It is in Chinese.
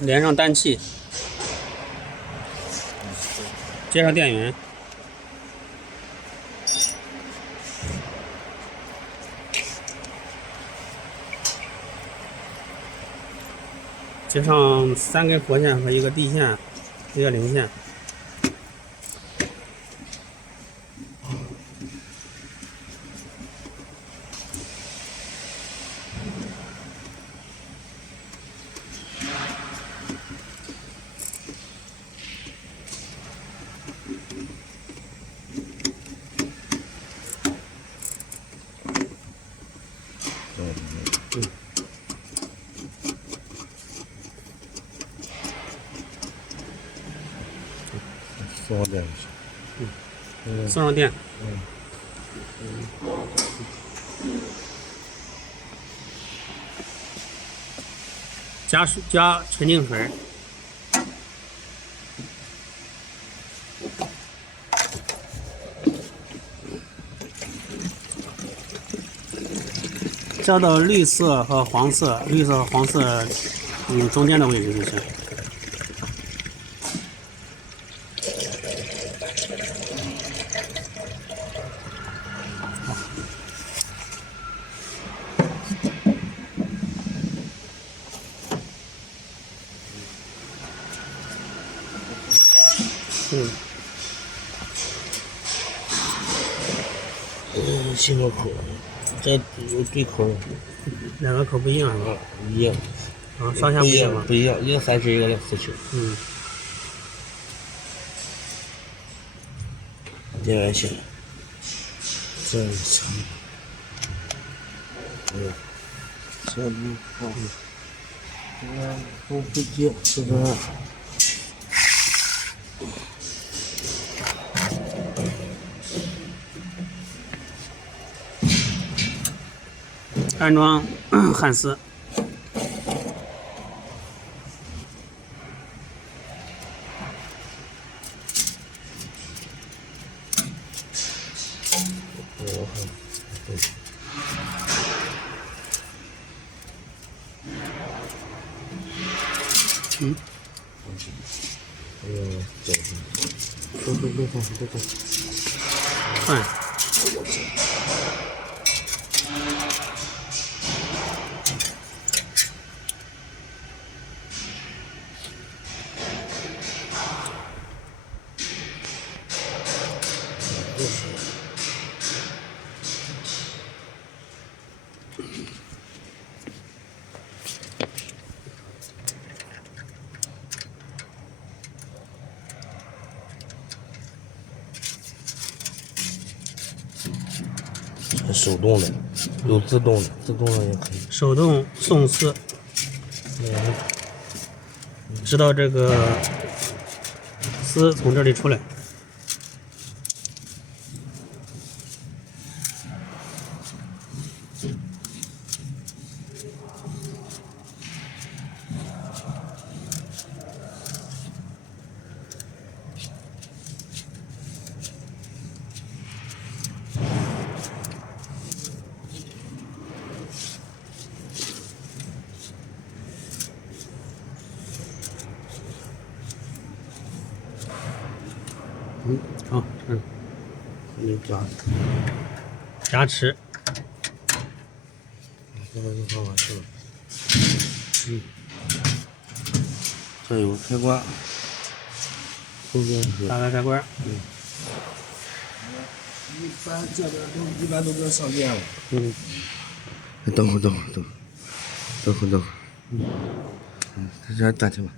连上氮气，接上电源，接上3根活线和1个地线，1个零线。送上电去。送上电。加纯净水。加到绿色和黄色，中间的位置就行。信号口，这有对口。2个口不一样是吧？一样。上下不一样吗？不一样，一个30，一个249。电源线，这一层，这不好，这不接，这个。安装焊丝。走，换。手动的，有自动的，自动的也可以。手动送丝，直到这个丝从这里出来。好，你夹持，现在就放完事了。这有个开关，后边是打开开关。一般这边一般都跟上电了。等会儿。这暂停吧。